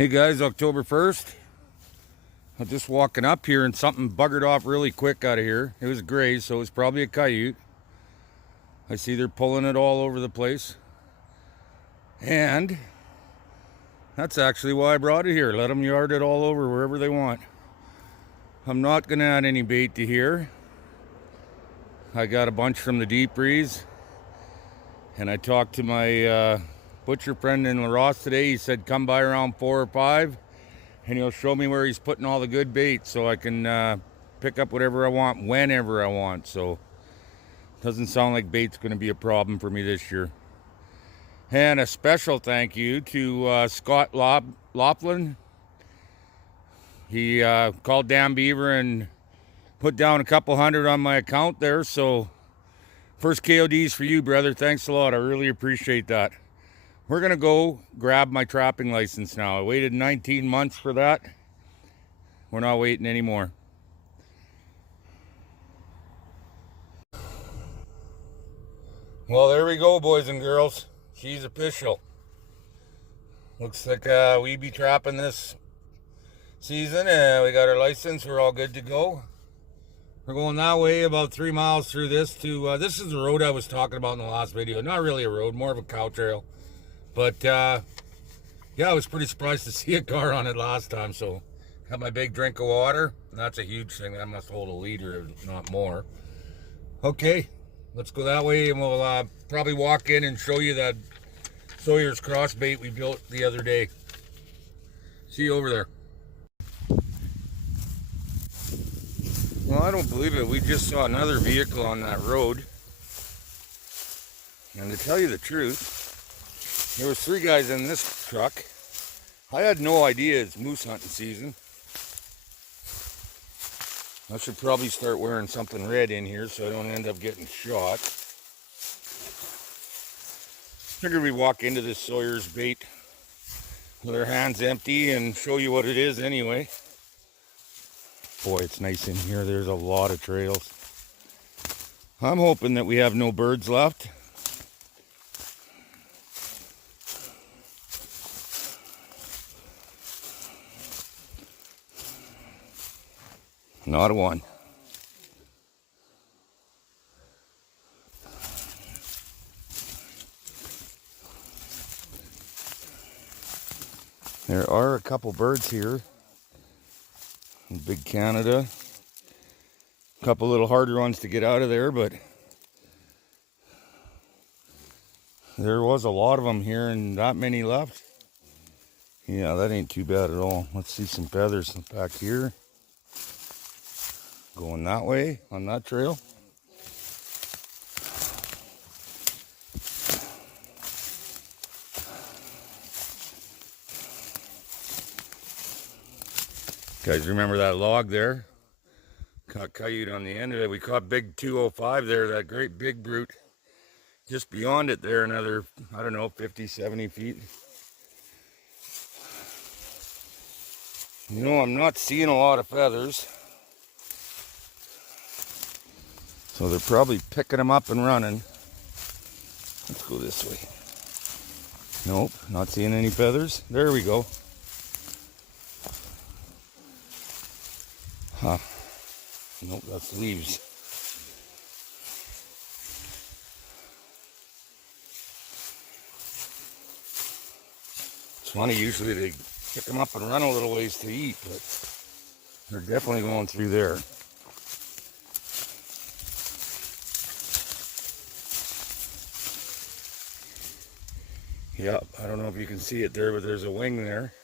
Hey guys, October 1st. I'm just walking up here and something buggered off really quick out of here. It was gray, so it was probably a coyote. I see they're pulling it all over the place. And that's actually why I brought it here. Let them yard it all over wherever they want. I'm not going to add any bait to here. I got a bunch from the deep breeze. And I talked to my butcher friend in La Rosse today. He said come by around 4 or 5 and he'll show me where he's putting all the good bait so I can pick up whatever I want whenever I want. So doesn't sound like bait's going to be a problem for me this year. And a special thank you to Scott Laughlin. He called Dan Beaver and put down a couple hundred on my account there. So first KODs for you, brother. Thanks a lot. I really appreciate that. We're going to go grab my trapping license now. I waited 19 months for that. We're not waiting anymore. Well, there we go, boys and girls. She's official. Looks like we be trapping this season. We got our license. We're all good to go. We're going that way about 3 miles through this to, this is the road I was talking about in the last video. Not really a road, more of a cow trail. But, yeah, I was pretty surprised to see a car on it last time. So, got my big drink of water. That's a huge thing. That must hold a liter, if not more. Okay, let's go that way and we'll probably walk in and show you that Sawyers cross bait we built the other day. See you over there. Well, I don't believe it. We just saw another vehicle on that road. And to tell you the truth, there was 3 guys in this truck. I had no idea it's moose hunting season. I should probably start wearing something red in here so I don't end up getting shot. Figured we'd walk into this Sawyers bait with our hands empty and show you what it is anyway. Boy, it's nice in here. There's a lot of trails. I'm hoping that we have no birds left. Not a one. There are a couple birds here. Big Canada. A couple little harder ones to get out of there, but there was a lot of them here and not many left. Yeah, that ain't too bad at all. Let's see some feathers back here. Going that way on that trail. Guys, remember that log there? Caught coyote on the end of it. We caught big 205 there, that great big brute. Just beyond it there, another, I don't know, 50, 70 feet. You know, I'm not seeing a lot of feathers. So they're probably picking them up and running. Let's go this way. Nope, not seeing any feathers. There we go. Huh. Nope, that's leaves. It's funny, usually they pick them up and run a little ways to eat, but they're definitely going through there. Yep, I don't know if you can see it there, but there's a wing there.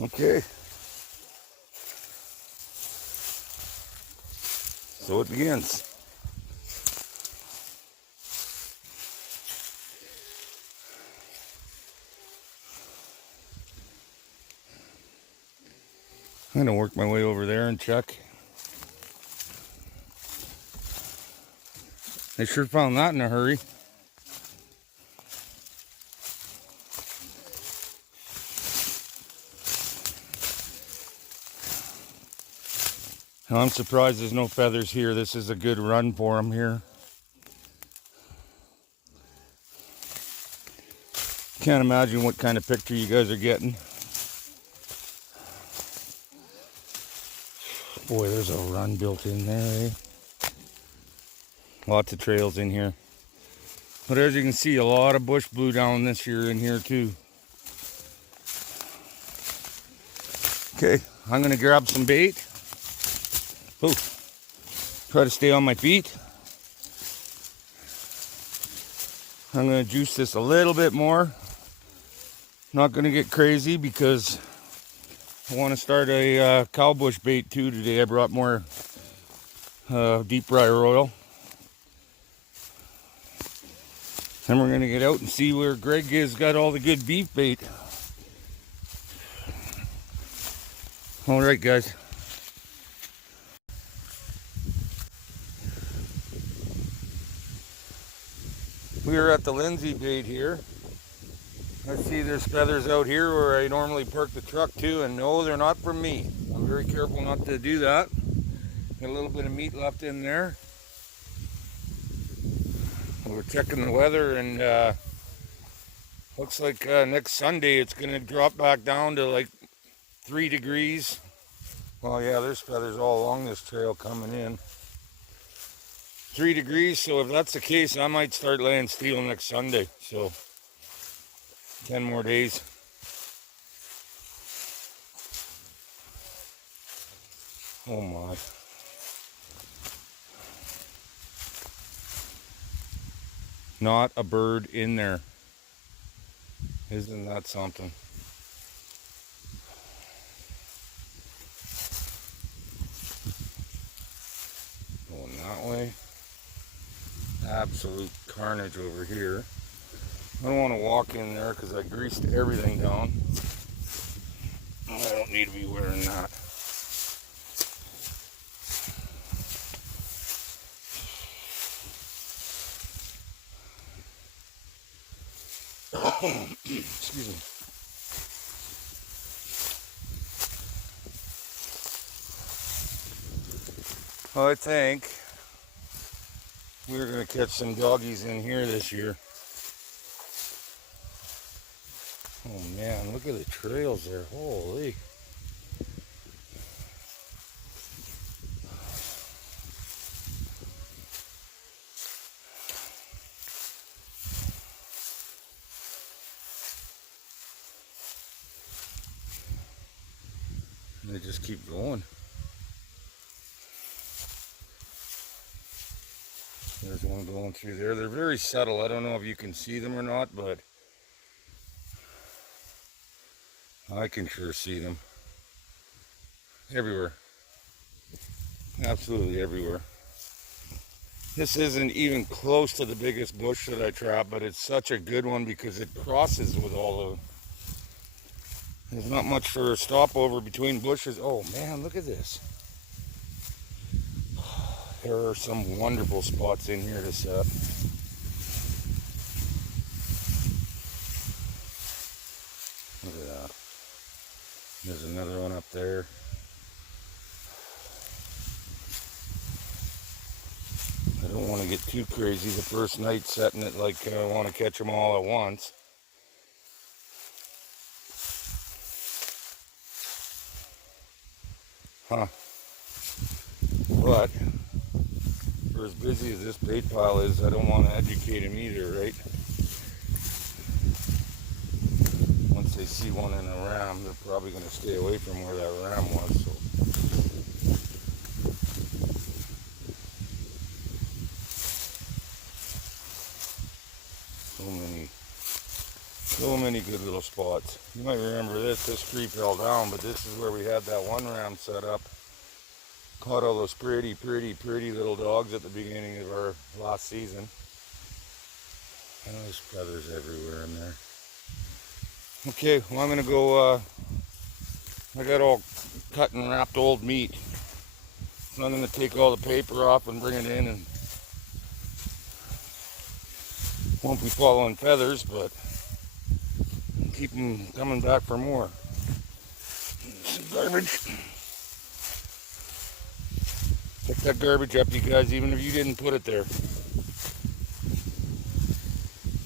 Okay. So it begins. I'm gonna work my way over there and check. They sure found that in a hurry. Now, I'm surprised there's no feathers here. This is a good run for them here. Can't imagine what kind of picture you guys are getting. Boy, there's a run built in there, eh? Lots of trails in here. But as you can see, a lot of bush blue down this year in here too. Okay, I'm gonna grab some bait. Oh, try to stay on my feet. I'm gonna juice this a little bit more. Not gonna get crazy because I want to start a cowbush bait too today. I brought more deep fryer oil. Then we're gonna get out and see where Greg has got all the good beef bait. All right, guys. We are at the Lindsay bait here. I see there's feathers out here where I normally park the truck too, and no, they're not from me. I'm very careful not to do that. Got a little bit of meat left in there. We're checking the weather, and looks like next Sunday it's gonna drop back down to like 3 degrees. Well, yeah, there's feathers all along this trail coming in. 3 degrees, so if that's the case, I might start laying steel next Sunday. So 10 more days. Oh my. Not a bird in there. Isn't that something? Going that way. Absolute carnage over here. I don't want to walk in there because I greased everything down. I don't need to be wearing that. Excuse me. Well, I think we're going to catch some doggies in here this year. Oh man, look at the trails there. Holy. They just keep going. There's one going through there. They're very subtle. I don't know if you can see them or not, but I can sure see them. Everywhere. Absolutely everywhere. This isn't even close to the biggest bush that I trap, but it's such a good one because it crosses with all of. There's not much for a stopover between bushes. Oh man, look at this. There are some wonderful spots in here to set. Look at that. There's another one up there. I don't want to get too crazy the first night setting it like I want to catch them all at once. Huh. But for as busy as this bait pile is, I don't want to educate him either, right? Once they see one in a ram, they're probably going to stay away from where that ram was. So many good little spots. You might remember this tree fell down, but this is where we had that one ram set up. Caught all those pretty little dogs at the beginning of our last season. And there's feathers everywhere in there. Okay, well I'm gonna go, I got all cut and wrapped old meat. So I'm gonna take all the paper off and bring it in, and won't be following feathers, but keep them coming back for more. Some garbage. Pick that garbage up, you guys, even if you didn't put it there.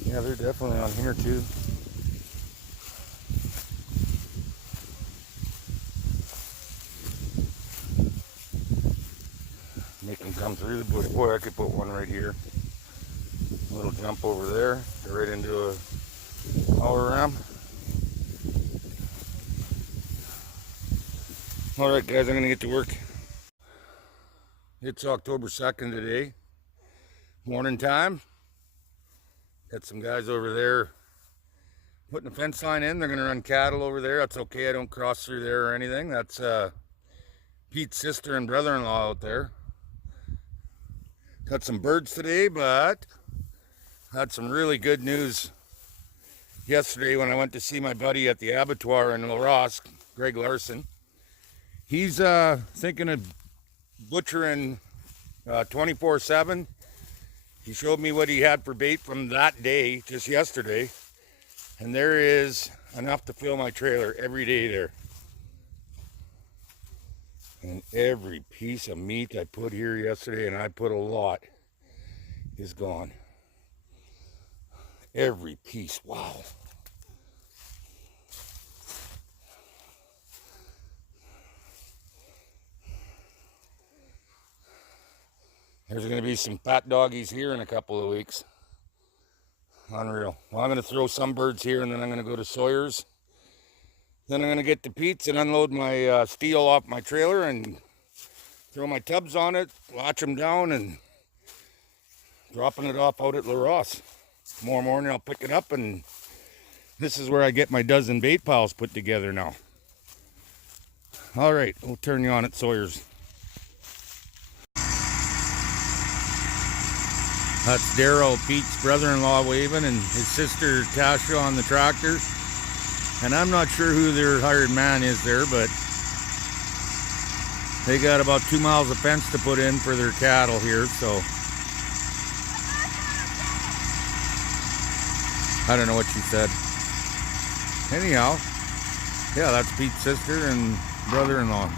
Yeah, they're definitely on here too. down through the bush. Boy, I could put one right here. A little jump over there, right into a power ram. Alright guys, I'm going to get to work. It's October 2nd today. Morning time. Got some guys over there putting a fence line in. They're going to run cattle over there. That's okay, I don't cross through there or anything. That's Pete's sister and brother-in-law out there. Got some birds today, but had some really good news yesterday when I went to see my buddy at the abattoir in La Rosse, Greg Larson. He's thinking of butchering 24/7. He showed me what he had for bait from that day, just yesterday, and there is enough to fill my trailer every day there. And every piece of meat I put here yesterday, and I put a lot, is gone. Every piece, wow. There's going to be some fat doggies here in a couple of weeks. Unreal. Well, I'm going to throw some birds here, and then I'm going to go to Sawyers. Then I'm going to get to Pete's and unload my steel off my trailer and throw my tubs on it, latch them down, and dropping it off out at La Rosse. Tomorrow morning I'll pick it up, and this is where I get my dozen bait piles put together now. All right, we'll turn you on at Sawyers. That's Darryl, Pete's brother-in-law, waving, and his sister Tasha on the tractor. And I'm not sure who their hired man is there, but they got about 2 miles of fence to put in for their cattle here, so I don't know what she said. Anyhow, yeah, that's Pete's sister and brother-in-law.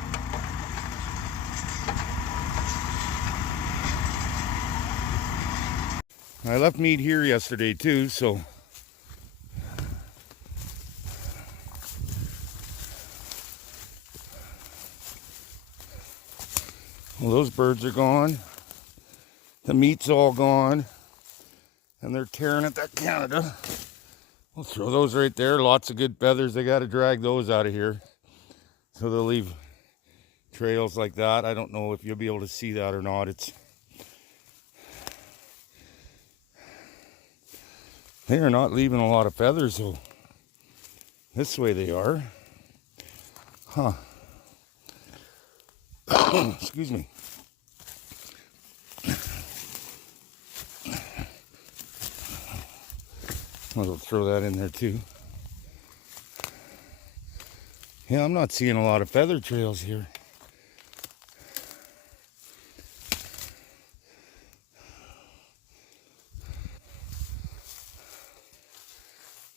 I left meat here yesterday too, so well, those birds are gone. The meat's all gone, and they're tearing at that Canada. We'll throw those right there. Lots of good feathers. They got to drag those out of here, so they'll leave trails like that. I don't know if you'll be able to see that or not. They are not leaving a lot of feathers, though. This way they are. Huh. Excuse me. I'll throw that in there too. Yeah, I'm not seeing a lot of feather trails here.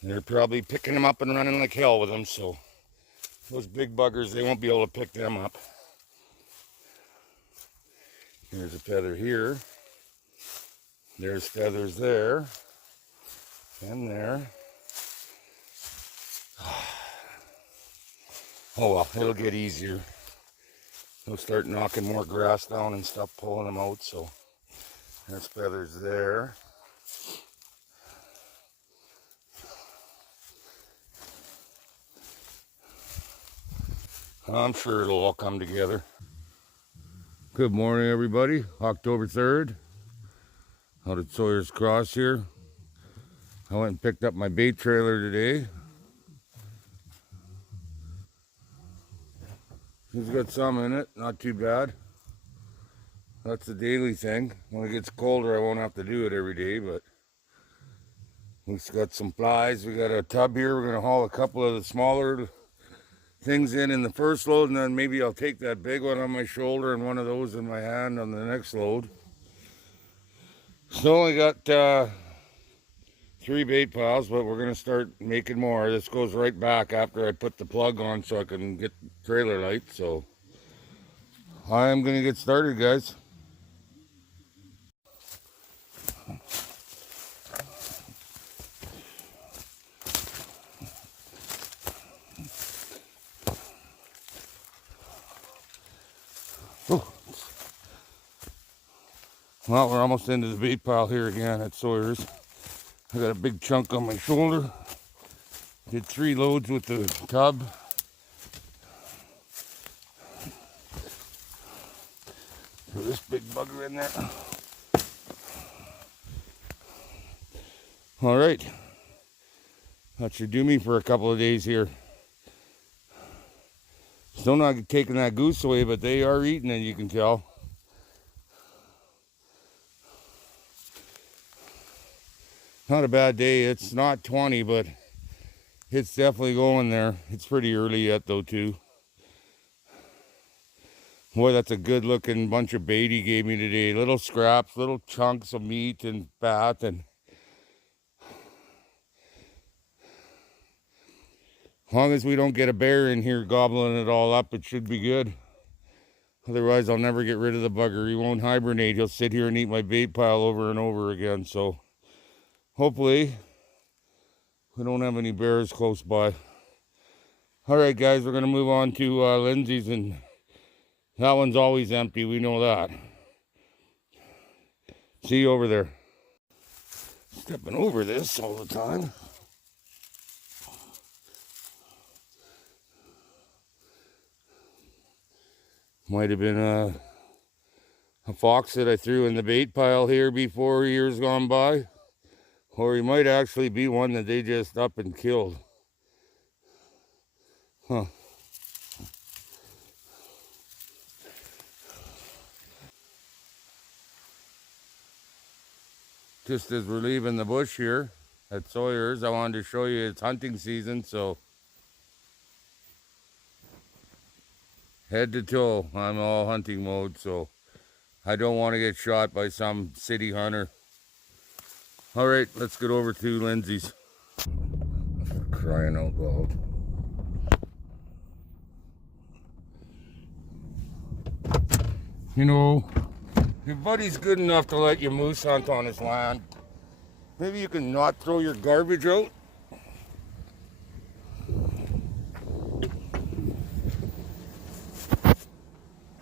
They're probably picking them up and running like hell with them, so those big buggers, they won't be able to pick them up. Here's a feather here. There's feathers there. And there. Oh well, it'll get easier. They'll start knocking more grass down and stuff, pulling them out, so there's feathers there. I'm sure it'll all come together. Good morning, everybody. October 3rd. Out at Sawyers Cross here. I went and picked up my bait trailer today. It's got some in it, not too bad. That's the daily thing. When it gets colder, I won't have to do it every day, but we've got some flies. We got a tub here. We're going to haul a couple of the smaller things in the first load, and then maybe I'll take that big one on my shoulder and one of those in my hand on the next load. So I got 3 bait piles, but we're going to start making more. This goes right back after I put the plug on so I can get trailer light. So I am going to get started, guys. Oh. Well, we're almost into the bait pile here again at Sawyers. I got a big chunk on my shoulder. Did 3 loads with the tub. Throw this big bugger in there. All right. That should do me for a couple of days here. Still not taking that goose away, but they are eating it, you can tell. Not a bad day. It's not 20, but it's definitely going there. It's pretty early yet, though, too. Boy, that's a good looking bunch of bait he gave me today. Little scraps, little chunks of meat and fat. And as long as we don't get a bear in here gobbling it all up, it should be good. Otherwise, I'll never get rid of the bugger. He won't hibernate. He'll sit here and eat my bait pile over and over again. So hopefully we don't have any bears close by. All right, guys, we're going to move on to Lindsays, and that one's always empty. We know that. See you over there. Stepping over this all the time. Might have been a fox that I threw in the bait pile here before years gone by. Or he might actually be one that they just up and killed. Huh. Just as we're leaving the bush here at Sawyers, I wanted to show you it's hunting season, so head to toe, I'm all hunting mode, so I don't want to get shot by some city hunter. All right, let's get over to Lindsays. For crying out loud. You know, your buddy's good enough to let you moose hunt on his land. Maybe you can not throw your garbage out.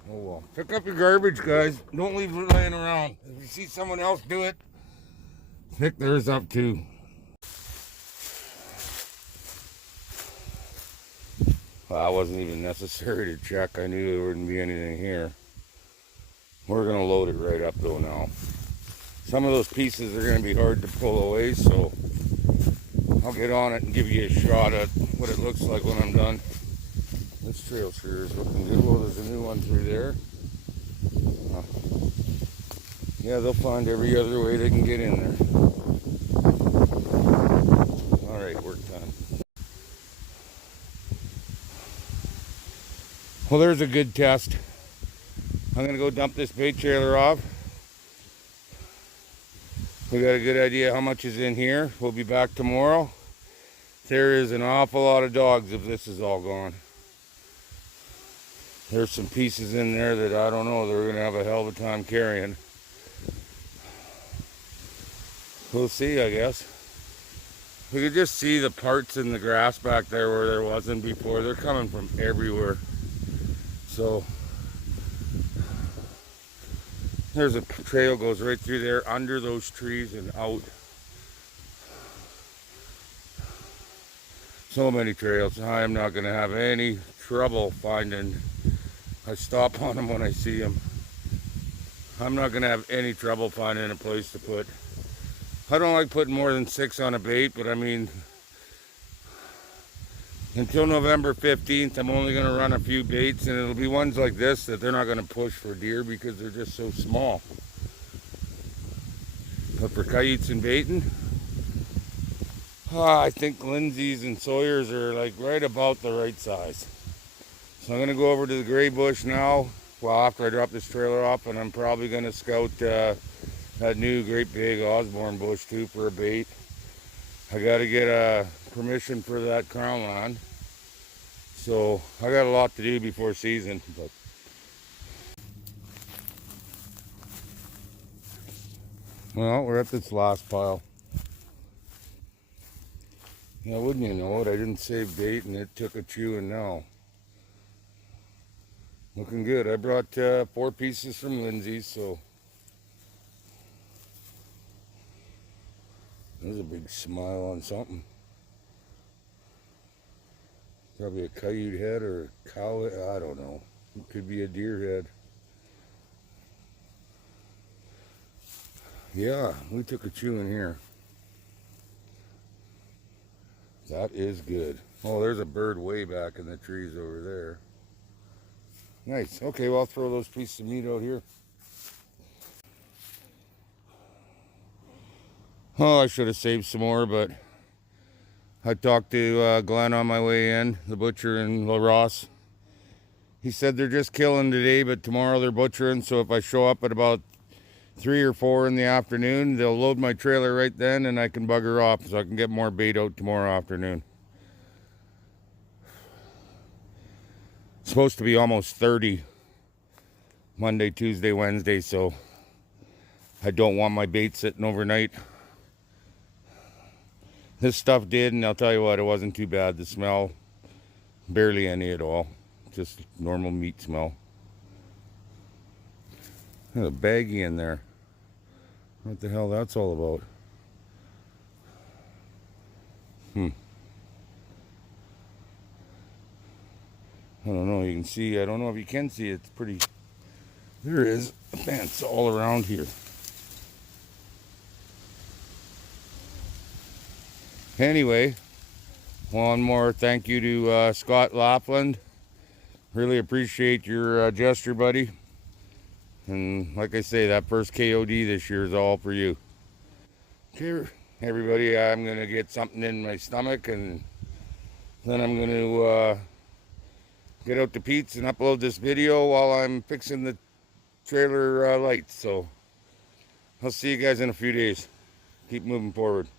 Oh well. Pick up your garbage, guys. Don't leave it laying around. If you see someone else do it, pick theirs up too. Well, it wasn't even necessary to check. I knew there wouldn't be anything here. We're going to load it right up though now. Some of those pieces are going to be hard to pull away, so I'll get on it and give you a shot at what it looks like when I'm done. This trail sure is looking good. Well, there's a new one through there. Yeah, they'll find every other way they can get in there. All right, work done. Well, there's a good test. I'm going to go dump this bait trailer off. We got a good idea how much is in here. We'll be back tomorrow. There is an awful lot of dogs if this is all gone. There's some pieces in there that I don't know, they're going to have a hell of a time carrying. We'll see, I guess. We could just see the parts in the grass back there where there wasn't before. They're coming from everywhere. So there's a trail goes right through there under those trees and out. So many trails. I am not going to have any trouble finding. I stop on them when I see them. I'm not going to have any trouble finding a place to put. I don't like putting more than 6 on a bait, but I mean, until November 15th, I'm only going to run a few baits, and it'll be ones like this that they're not going to push for deer because they're just so small. But for coyotes and baiting, I think Lindsays and Sawyers are like right about the right size. So I'm going to go over to the gray bush now, well, after I drop this trailer off, and I'm probably going to scout that new great big Osborne bush too for a bait. I got to get permission for that crown line. So I got a lot to do before season. But well, we're at this last pile. Yeah, wouldn't you know it? I didn't save bait and it took a chewing now. Looking good. I brought 4 pieces from Lindsays, so There's a big smile on something. Probably a coyote head or a cow. I don't know. It could be a deer head. Yeah, we took a chew in here. That is good. Oh, there's a bird way back in the trees over there. Nice. Okay, well, I'll throw those pieces of meat out here. Oh, I should have saved some more, but I talked to Glenn on my way in, the butcher in La Rosse. He said they're just killing today, but tomorrow they're butchering, so if I show up at about 3 or 4 in the afternoon, they'll load my trailer right then and I can bugger off so I can get more bait out tomorrow afternoon. It's supposed to be almost 30 Monday, Tuesday, Wednesday, so I don't want my bait sitting overnight. This stuff did, and I'll tell you what, it wasn't too bad. The smell, barely any at all. Just normal meat smell. There's a baggie in there. What the hell that's all about? I don't know, you can see, I don't know if you can see it, it's pretty, there it is. Man, it's all around here. Anyway, one more thank you to Scott Lapland. Really appreciate your gesture, buddy. And like I say, that first KOD this year is all for you. Okay, everybody, I'm going to get something in my stomach, and then I'm going to get out the Pete's and upload this video while I'm fixing the trailer lights. So I'll see you guys in a few days. Keep moving forward.